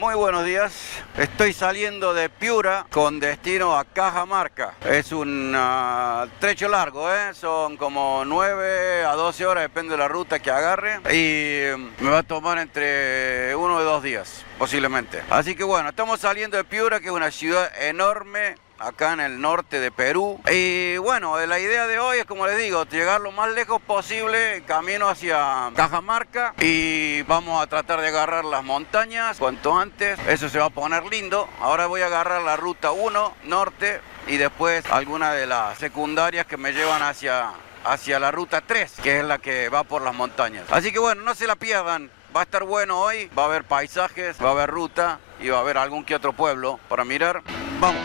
Muy buenos días. Estoy saliendo de Piura con destino a Cajamarca. Es un trecho largo, son como 9 a 12 horas, depende de la ruta que agarre. Y me va a tomar entre 1 o 2 días, posiblemente. Así que bueno, estamos saliendo de Piura, que es una ciudad enorme, acá en el norte de Perú. Y bueno, la idea de hoy es, como les digo, llegar lo más lejos posible, camino hacia Cajamarca, y vamos a tratar de agarrar las montañas cuanto antes. Eso se va a poner lindo. Ahora voy a agarrar la ruta 1 norte y después alguna de las secundarias que me llevan hacia la ruta 3, que es la que va por las montañas. Así que bueno, no se la pierdan. Va a estar bueno hoy, va a haber paisajes, va a haber ruta y va a haber algún que otro pueblo para mirar. Vamos.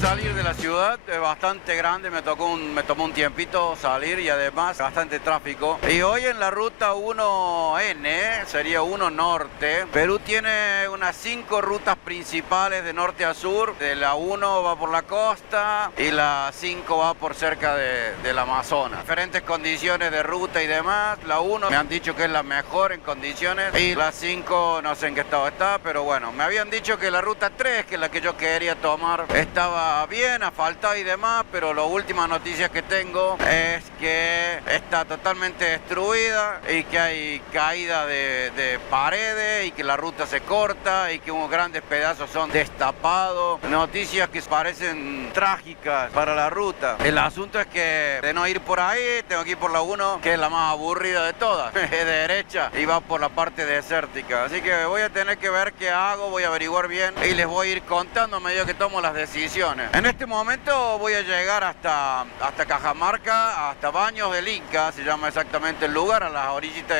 Salir de la ciudad es bastante grande, me tomó un tiempito salir y además bastante tráfico. Y hoy en la ruta 1N, sería 1 norte, Perú tiene unas 5 rutas principales de norte a sur. De la 1 va por la costa y la 5 va por cerca del Amazonas. Diferentes condiciones de ruta y demás. La 1 me han dicho que es la mejor en condiciones y la 5 no sé en qué estado está, pero bueno, me habían dicho que la ruta 3, que es la que yo quería tomar, estaba bien, asfaltada y demás, pero las últimas noticias que tengo es que está totalmente destruida y que hay caída de paredes y que la ruta se corta y que unos grandes pedazos son destapados. Noticias que parecen trágicas para la ruta. El asunto es que de no ir por ahí, tengo que ir por la 1, que es la más aburrida de todas, es derecha y va por la parte desértica. Así que voy a tener que ver qué hago, voy a averiguar bien y les voy a ir contando a medida que tomo las decisiones. En este momento voy a llegar hasta Cajamarca, hasta Baños del Inca, se llama exactamente el lugar, a las orillitas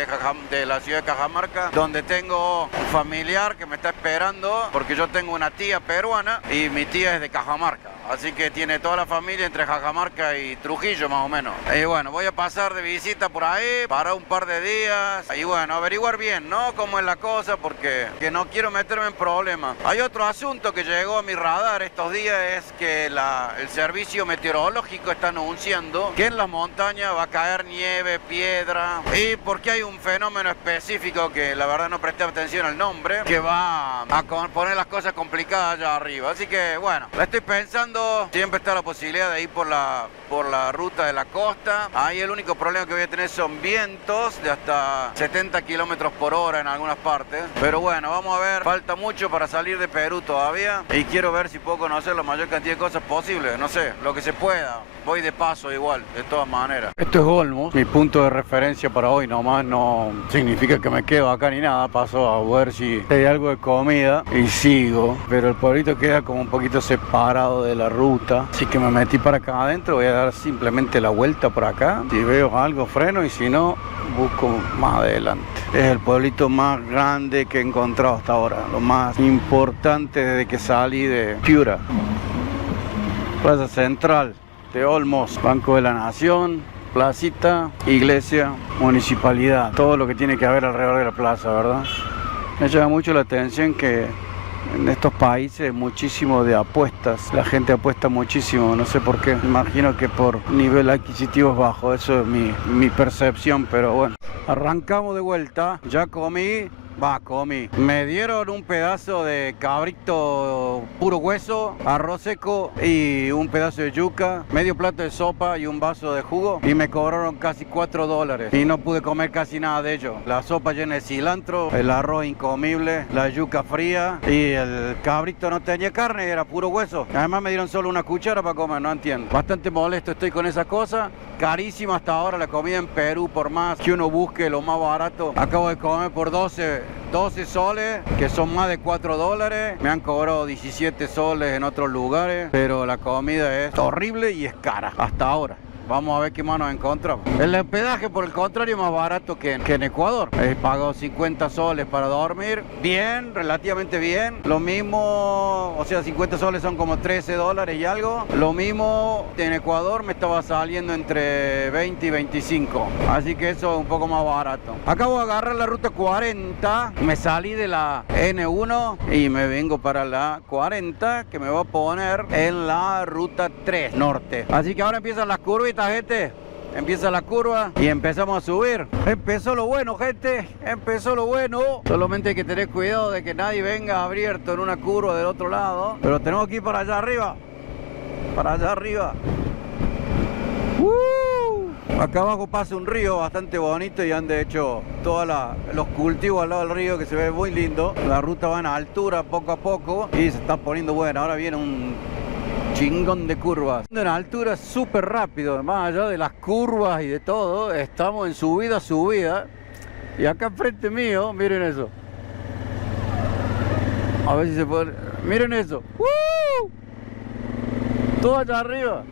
de la ciudad de Cajamarca, donde tengo un familiar que me está esperando, porque yo tengo una tía peruana y mi tía es de Cajamarca. Así que tiene toda la familia entre Cajamarca y Trujillo, más o menos. Y bueno, voy a pasar de visita por ahí, para un par de días. Y bueno, averiguar bien, ¿no? Cómo es la cosa, porque no quiero meterme en problemas. Hay otro asunto que llegó a mi radar estos días, es que el servicio meteorológico está anunciando que en las montañas va a caer nieve, piedra. Y porque hay un fenómeno específico que la verdad no presté atención al nombre, que va a poner las cosas complicadas allá arriba. Así que bueno, la estoy pensando. Siempre está la posibilidad de ir por la ruta de la costa. Ahí el único problema que voy a tener son vientos de hasta 70 kilómetros por hora en algunas partes. Pero bueno, vamos a ver. Falta mucho para salir de Perú todavía. Y quiero ver si puedo conocer la mayor cantidad de cosas posibles. No sé, lo que se pueda. Voy de paso igual, de todas maneras. Esto es Olmos, mi punto de referencia para hoy nomás. No significa que me quedo acá ni nada. Paso a ver si hay algo de comida y sigo. Pero el pueblito queda como un poquito separado de la ruta. Así que me metí para acá adentro. Voy a dar simplemente la vuelta por acá. Si veo algo, freno, y si no, busco más adelante. Es el pueblito más grande que he encontrado hasta ahora. Lo más importante desde que salí de Piura. Plaza Central de Olmos, Banco de la Nación, placita, iglesia, municipalidad, todo lo que tiene que haber alrededor de la plaza, ¿verdad? Me llama mucho la atención que en estos países muchísimo de apuestas, la gente apuesta muchísimo, no sé por qué, imagino que por nivel adquisitivo bajo, eso es mi percepción, pero bueno. Arrancamos de vuelta, ya comí. Me dieron un pedazo de cabrito puro hueso, arroz seco y un pedazo de yuca, medio plato de sopa y un vaso de jugo, y me cobraron casi $4 y no pude comer casi nada de ello. La sopa llena de cilantro, el arroz incomible, la yuca fría y el cabrito no tenía carne, era puro hueso. Además me dieron solo una cuchara para comer, no entiendo. Bastante molesto estoy con esa cosa. Carísima hasta ahora la comida en Perú, por más que uno busque lo más barato. Acabo de comer por 12 soles, que son más de $4. Me han cobrado 17 soles en otros lugares, pero la comida es horrible y es cara hasta ahora. Vamos a ver qué más nos encontramos. El hospedaje, por el contrario, es más barato que en Ecuador. He pagado 50 soles para dormir. Bien, relativamente bien. Lo mismo, o sea, 50 soles son como $13 y algo. Lo mismo en Ecuador me estaba saliendo entre 20 y 25. Así que eso es un poco más barato. Acabo de agarrar la ruta 40. Me salí de la N1 y me vengo para la 40, que me va a poner en la ruta 3 norte. Así que ahora empiezan las curvitas, gente. empieza la curva y empezamos a subir. Empezó lo bueno, gente, empezó lo bueno. Solamente hay que tener cuidado de que nadie venga abierto en una curva del otro lado. Pero tenemos que ir para allá arriba. Para allá arriba. Acá abajo pasa un río bastante bonito y han de hecho todos los cultivos al lado del río, que se ve muy lindo. La ruta va en altura poco a poco y se está poniendo buena. Ahora viene un chingón de curvas. En altura súper rápido, más allá de las curvas y de todo, estamos en subida. Y acá enfrente mío, miren eso. A ver si se puede... Miren eso. Todo allá arriba.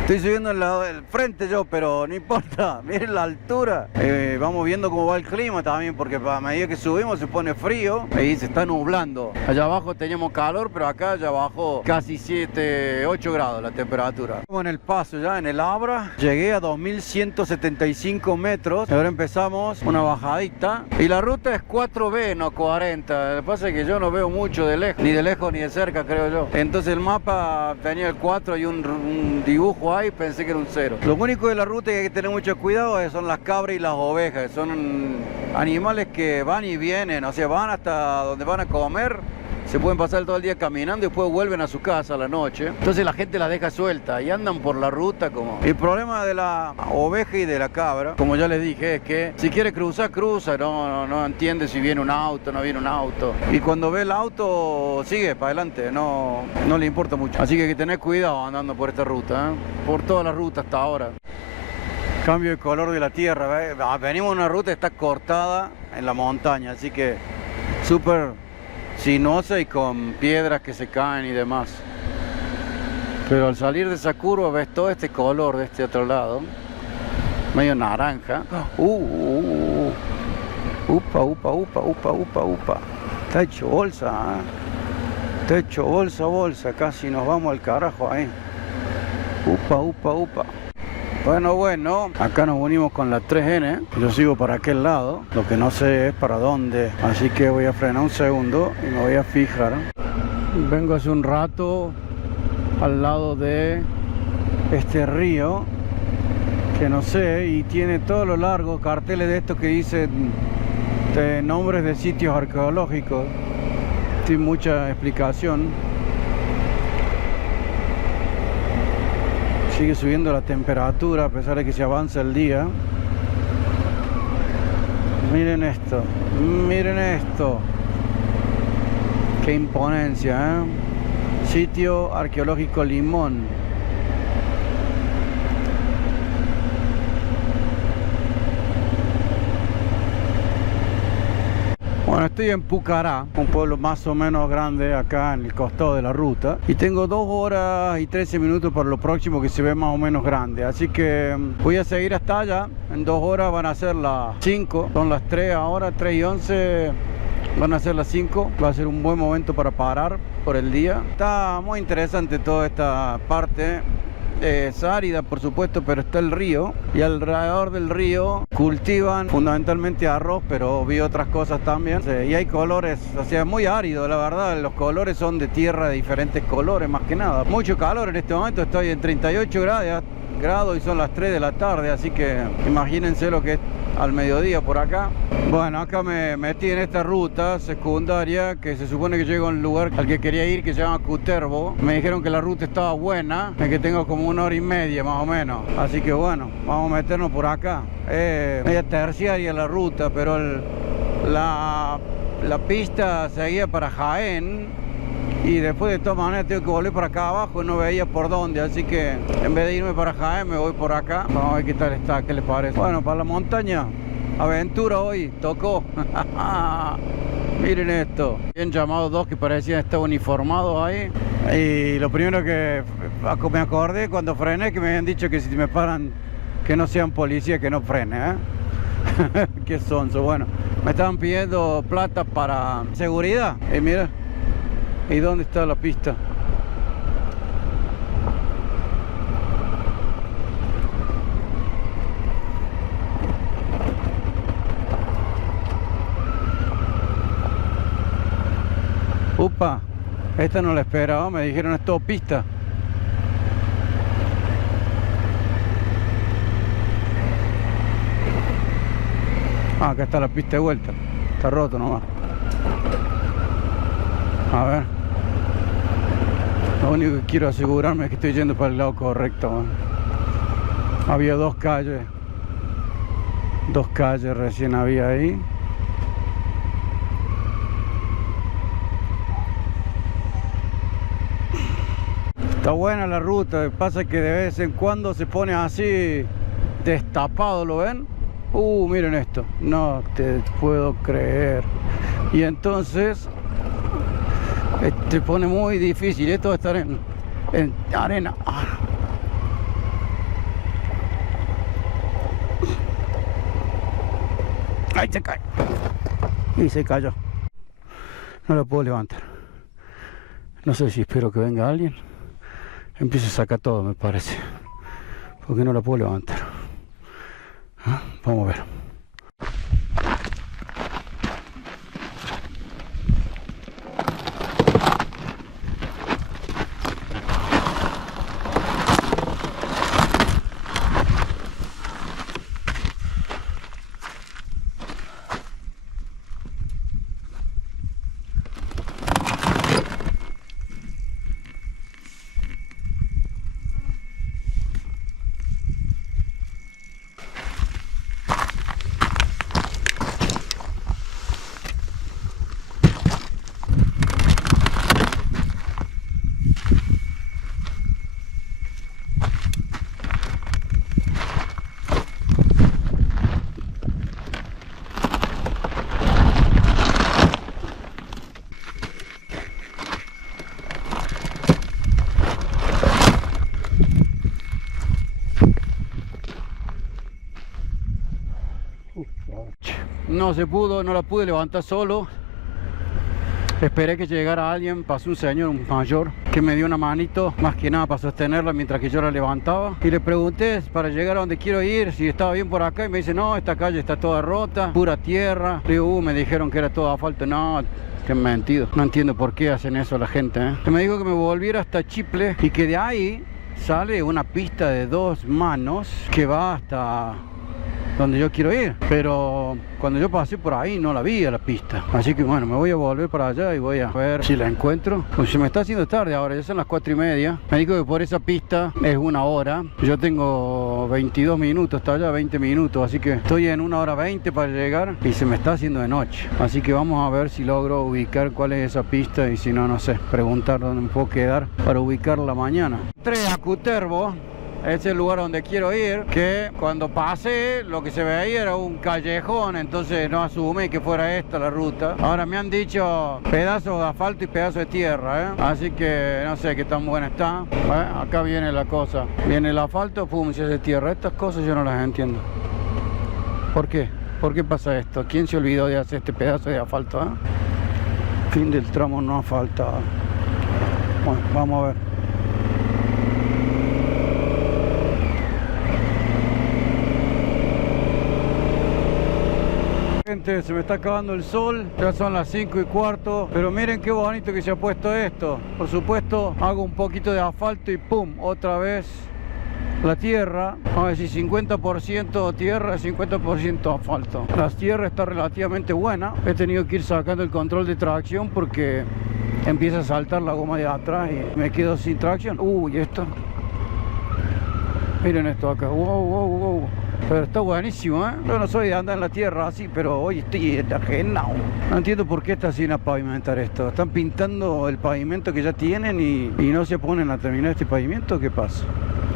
Estoy subiendo el frente yo, pero no importa, miren la altura. Vamos viendo cómo va el clima también, porque a medida que subimos se pone frío y se está nublando. Allá abajo teníamos calor, pero acá allá abajo casi 7, 8 grados la temperatura. Estamos en el paso ya, en el Abra. Llegué a 2175 metros. Ahora empezamos una bajadita. Y la ruta es 4B, no 40. Lo que pasa es que yo no veo mucho de lejos, ni de cerca creo yo. Entonces el mapa tenía el 4 y un dibujo ahí. Pensé que era un 0. Lo único de la ruta que hay que tener mucho cuidado son las cabras y las ovejas. Son animales que van y vienen, o sea, van hasta donde van a comer. Se pueden pasar todo el día caminando y después vuelven a su casa a la noche. Entonces la gente las deja suelta y andan por la ruta como... El problema de la oveja y de la cabra, como ya les dije, es que si quiere cruzar, cruza. No entiende si viene un auto, no viene un auto. Y cuando ve el auto, sigue para adelante. No le importa mucho. Así que hay que tener cuidado andando por esta ruta, ¿eh? Por toda la ruta hasta ahora. Cambio de color de la tierra, ¿eh? Venimos en una ruta que está cortada en la montaña, así que súper sinuosa y con piedras que se caen y demás. Pero al salir de esa curva ves todo este color de este otro lado, medio naranja. Upa. Está hecho bolsa, ¿eh? Está hecho bolsa, casi nos vamos al carajo ahí. Upa. Bueno, acá nos unimos con la 3N. Yo sigo para aquel lado, lo que no sé es para dónde, así que voy a frenar un segundo y me voy a fijar. Vengo hace un rato al lado de este río, que no sé, y tiene todo lo largo carteles de estos que dicen nombres de sitios arqueológicos, sin mucha explicación. Sigue subiendo la temperatura a pesar de que se avanza el día. Miren esto. Qué imponencia, ¿eh? Sitio arqueológico Limón. Bueno, estoy en Pucará, un pueblo más o menos grande acá en el costado de la ruta. Y tengo 2 horas y 13 minutos para lo próximo que se ve más o menos grande. Así que voy a seguir hasta allá. En 2 horas van a ser las 5. Son las 3 ahora, 3 y 11. Van a ser las 5. Va a ser un buen momento para parar por el día. Está muy interesante toda esta parte. Es árida por supuesto, pero está el río y alrededor del río cultivan fundamentalmente arroz, pero vi otras cosas también. Y hay colores, o sea, muy árido, la verdad. Los colores son de tierra de diferentes colores más que nada. Mucho calor en este momento, estoy en 38 grados y son las 3 de la tarde, así que imagínense lo que es al mediodía por acá. Bueno, acá me metí en esta ruta secundaria que se supone que llego a un lugar al que quería ir, que se llama Cutervo. Me dijeron que la ruta estaba buena, que tengo como 1 hora y media más o menos. Así que bueno, vamos a meternos por acá. Media terciaria la ruta, pero la pista seguía para Jaén. Y después de todas maneras tengo que volver para acá abajo y no veía por dónde, así que en vez de irme para Jaén me voy por acá. Vamos a ver qué tal está, qué les parece. Bueno, para la montaña, aventura hoy, tocó. Miren esto. Bien llamados 2 que parecían estar uniformados ahí. Y lo primero que me acordé cuando frené, que me habían dicho que si me paran, que no sean policías, que no frene, ¿eh? Qué sonso. Bueno, me estaban pidiendo plata para seguridad. Y mira. ¿Y dónde está la pista? Upa, esta no la esperaba, me dijeron es todo pista. Ah, acá está la pista de vuelta. Está roto nomás. A ver. Lo único que quiero asegurarme es que estoy yendo para el lado correcto, man. Había dos calles. Dos calles recién había ahí. Está buena la ruta, lo que pasa es que de vez en cuando se pone así destapado, ¿lo ven? Miren esto, no te puedo creer. Y entonces se pone muy difícil, esto va a estar en arena. Ahí se cae. Y se cayó. No lo puedo levantar. No sé si espero que venga alguien. Empiezo a sacar todo, me parece. Porque no lo puedo levantar. Vamos a ver. No se pudo, no la pude levantar solo. Esperé que llegara alguien, pasó un señor, un mayor, que me dio una manito, más que nada para sostenerla mientras que yo la levantaba. Y le pregunté para llegar a donde quiero ir, si estaba bien por acá, y me dice, no, esta calle está toda rota, pura tierra. Le digo, me dijeron que era todo asfalto. No, qué mentido. No entiendo por qué hacen eso la gente, ¿eh? Me dijo que me volviera hasta Chiple y que de ahí sale una pista de 2 manos que va hasta donde yo quiero ir, pero cuando yo pasé por ahí no la vi a la pista, así que bueno, me voy a volver para allá y voy a ver si la encuentro. Pues se me está haciendo tarde ahora, ya son las 4:30. Me dijo que por esa pista es 1 hora, yo tengo 22 minutos hasta allá, 20 minutos, así que estoy en 1 hora 20 para llegar y se me está haciendo de noche, así que vamos a ver si logro ubicar cuál es esa pista y si no, no sé, preguntar dónde me puedo quedar para ubicarla mañana. 3 a Cutervo. Es el lugar donde quiero ir, que cuando pasé lo que se veía era un callejón, entonces no asumí que fuera esta la ruta. Ahora me han dicho pedazos de asfalto y pedazos de tierra, ¿eh? Así que no sé qué tan buena está. Acá viene la cosa, viene el asfalto, pum, se hace tierra. Estas cosas yo no las entiendo. ¿Por qué? ¿Por qué pasa esto? ¿Quién se olvidó de hacer este pedazo de asfalto? Fin del tramo no asfaltado. Bueno, vamos a ver. Gente, se me está acabando el sol, ya son las 5:15, pero miren qué bonito que se ha puesto esto. Por supuesto, hago un poquito de asfalto y pum, otra vez la tierra. Vamos a decir 50% tierra, 50% asfalto. La tierra está relativamente buena. He tenido que ir sacando el control de tracción porque empieza a saltar la goma de atrás y me quedo sin tracción. Uy, esto. Miren esto acá. Wow, wow, wow. Pero está buenísimo, ¿eh? Yo no soy de andar en la tierra así, pero hoy estoy enajenado. No entiendo por qué está sin pavimentar esto. Están pintando el pavimento que ya tienen y no se ponen a terminar este pavimento. ¿Qué pasa?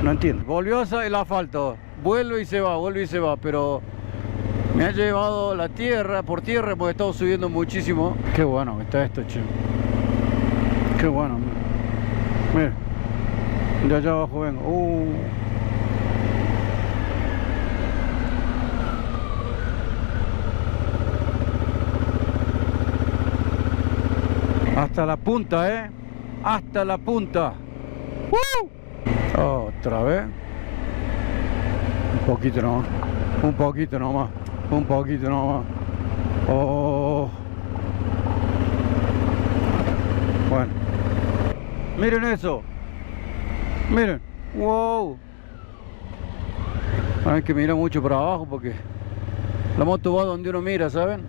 No entiendo. Volvió el asfalto. Vuelve y se va, pero me ha llevado la tierra por tierra porque he estado subiendo muchísimo. Qué bueno que está esto, che. Qué bueno. Mira. De allá abajo vengo. Hasta la punta, ¿eh? Hasta la punta. Otra vez. Un poquito nomás. Un poquito nomás. Un poquito nomás. Oh. Bueno. Miren eso. Miren. Wow. Hay que mirar mucho para abajo porque La moto va donde uno mira, ¿saben?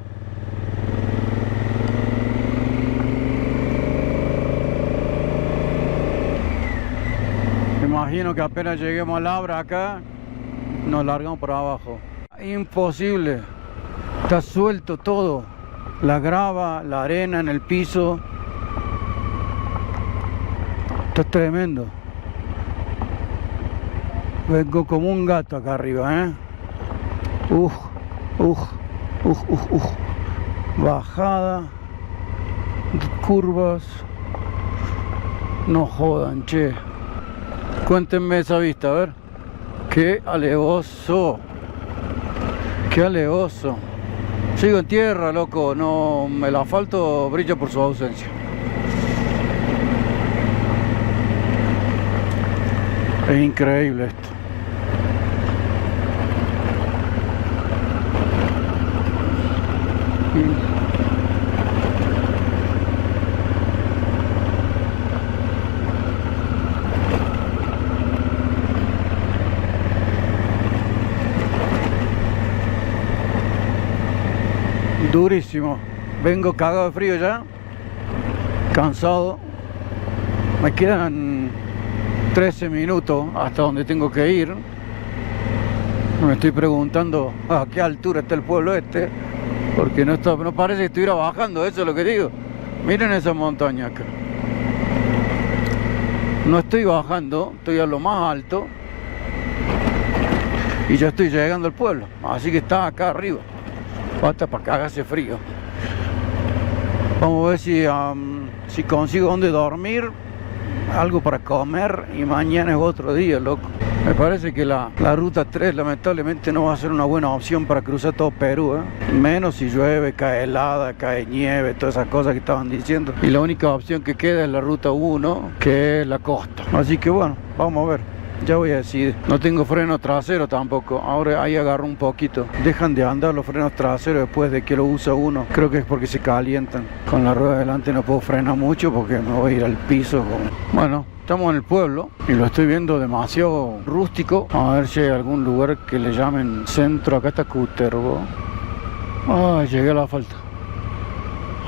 Me imagino que apenas lleguemos al Abra acá, nos largamos por abajo. Imposible. Está suelto todo. La grava, la arena en el piso. Esto es tremendo. Vengo como un gato acá arriba, ¿eh? Bajada. Curvas. No jodan, che. Cuéntenme esa vista, a ver. Qué alevoso. Qué alevoso. Sigo en tierra, loco. No, el asfalto brilla por su ausencia. Es increíble esto. Durísimo. Vengo cagado de frío ya. Cansado. Me quedan 13 minutos hasta donde tengo que ir. Me estoy preguntando a qué altura está el pueblo este. Porque no parece que estuviera bajando, eso es lo que digo. Miren esa montaña acá. No estoy bajando, estoy a lo más alto. Y ya estoy llegando al pueblo. Así que está acá arriba. Basta para que hace frío. Vamos a ver si consigo donde dormir, algo para comer y mañana es otro día, loco. Me parece que la ruta 3 lamentablemente no va a ser una buena opción para cruzar todo Perú, ¿eh? Menos si llueve, cae helada, cae nieve, todas esas cosas que estaban diciendo. Y la única opción que queda es la ruta 1, que es la costa. Así que bueno, vamos a ver. Ya voy a decidir. No tengo freno trasero tampoco. Ahora ahí agarro un poquito. Dejan de andar los frenos traseros después de que lo usa uno. Creo que es porque se calientan. Con la rueda delante no puedo frenar mucho porque me voy a ir al piso. Bueno, estamos en el pueblo y lo estoy viendo demasiado rústico. A ver si hay algún lugar que le llamen centro. Acá está Cutervo. Ay, llegué a la falta.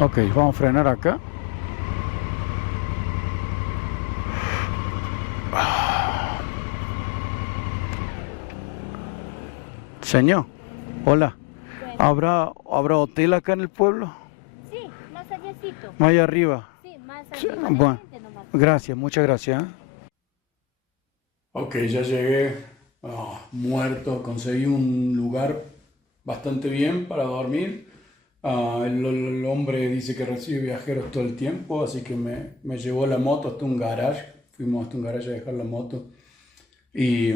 Ok, vamos a frenar acá. Señor, hola. Bueno. ¿Habrá hotel acá en el pueblo? Sí, más allácito. Más allá arriba. Sí, más Sí, arriba. bueno, gracias, muchas gracias. Ok, ya llegué muerto, conseguí un lugar bastante bien para dormir. El hombre dice que recibe viajeros todo el tiempo, así que me llevó la moto hasta un garage. Fuimos hasta un garage a dejar la moto. Y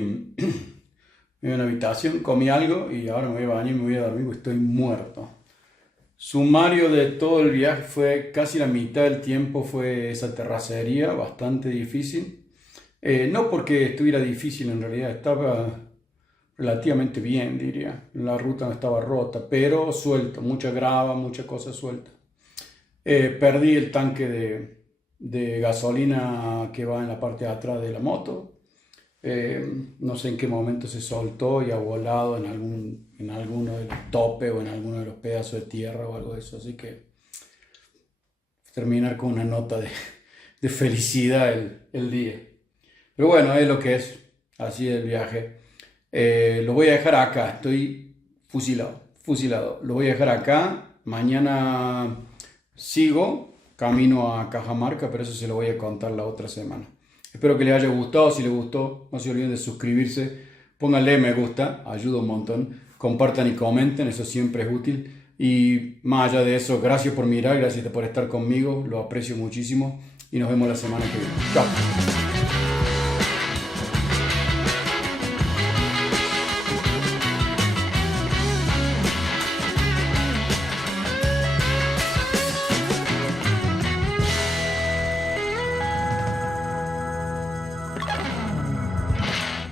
me iba a una habitación, comí algo y ahora me voy a bañar y me voy a dormir porque estoy muerto. Sumario de todo el viaje fue casi la mitad del tiempo fue esa terracería, bastante difícil. No porque estuviera difícil, en realidad estaba relativamente bien, diría. La ruta no estaba rota, pero suelto, mucha grava, mucha cosa suelta. Perdí el tanque de gasolina que va en la parte de atrás de la moto. No sé en qué momento se soltó y ha volado en alguno de los topes o en alguno de los pedazos de tierra o algo de eso, así que terminar con una nota de felicidad el día. Pero bueno, es lo que es, así es el viaje. Lo voy a dejar acá, estoy fusilado. Lo voy a dejar acá, mañana sigo, camino a Cajamarca, pero eso se lo voy a contar la otra semana. Espero que les haya gustado. Si les gustó, no se olviden de suscribirse. Pónganle me gusta, ayuda un montón. Compartan y comenten, eso siempre es útil. Y más allá de eso, gracias por mirar, gracias por estar conmigo. Lo aprecio muchísimo. Y nos vemos la semana que viene. Chao.